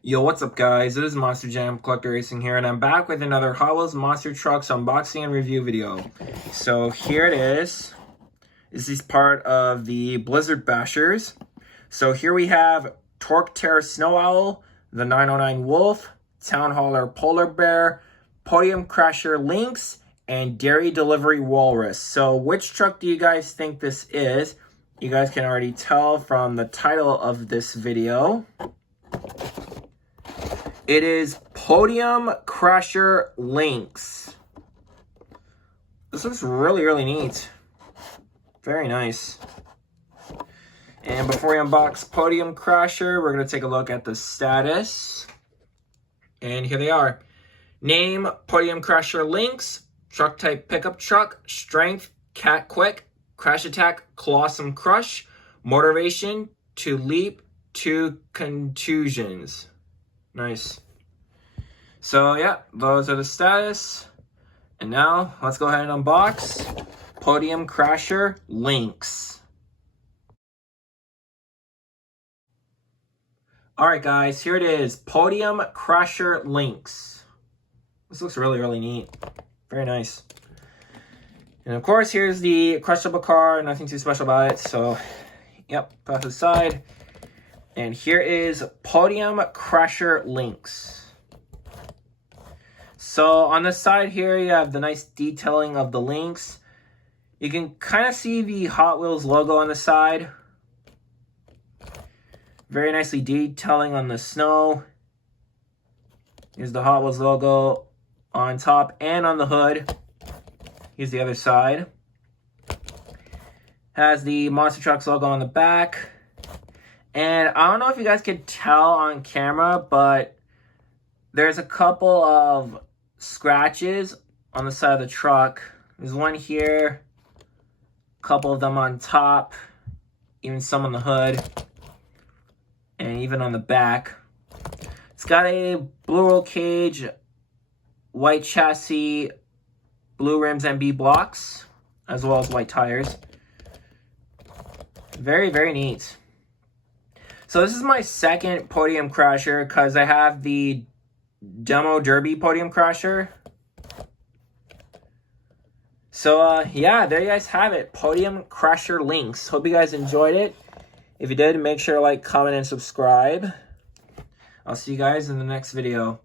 Yo, what's up guys? It is Monster Jam Collector Racing here, and I'm back with another Hot Wheels Monster Trucks unboxing and review video. So here it is. This is part of the Blizzard Bashers. So here we have Torque Terror Snow Owl, the 909 Wolf, Town Hauler Polar Bear, Podium Crasher Lynx, and Dairy Delivery Walrus. So which truck do you guys think this is? You guys can already tell from the title of this video. It is Podium Crasher Lynx. This looks really, really neat. Very nice. And before we unbox Podium Crasher, we're going to take a look at the status. And here they are. Name, Podium Crasher Lynx. Truck type, pickup truck. Strength, cat quick. Crash attack, Colossum Crush. Motivation, to leap, 2 contusions. Nice. So yeah, those are the status. And now let's go ahead and unbox Podium Crasher Lynx. Alright guys, here it is. Podium Crasher Lynx. This looks really, really neat. Very nice. And of course, here's the crushable car. Nothing too special about it. So, yep, put it to the side. And here is Podium Crasher Lynx. So on the side here, you have the nice detailing of the Lynx. You can kind of see the Hot Wheels logo on the side. Very nicely detailing on the snow. Here's the Hot Wheels logo on top and on the hood. Here's the other side. Has the Monster Trucks logo on the back. And I don't know if you guys could tell on camera, but there's a couple of scratches on the side of the truck. There's one here, a couple of them on top, even some on the hood, and even on the back. It's got a blue roll cage, white chassis, blue rims and B blocks, as well as white tires. Very, very neat. So this is my second Podium Crasher because I have the Demo Derby Podium Crasher. So yeah, there you guys have it. Podium Crasher Lynx. Hope you guys enjoyed it. If you did, make sure to like, comment, and subscribe. I'll see you guys in the next video.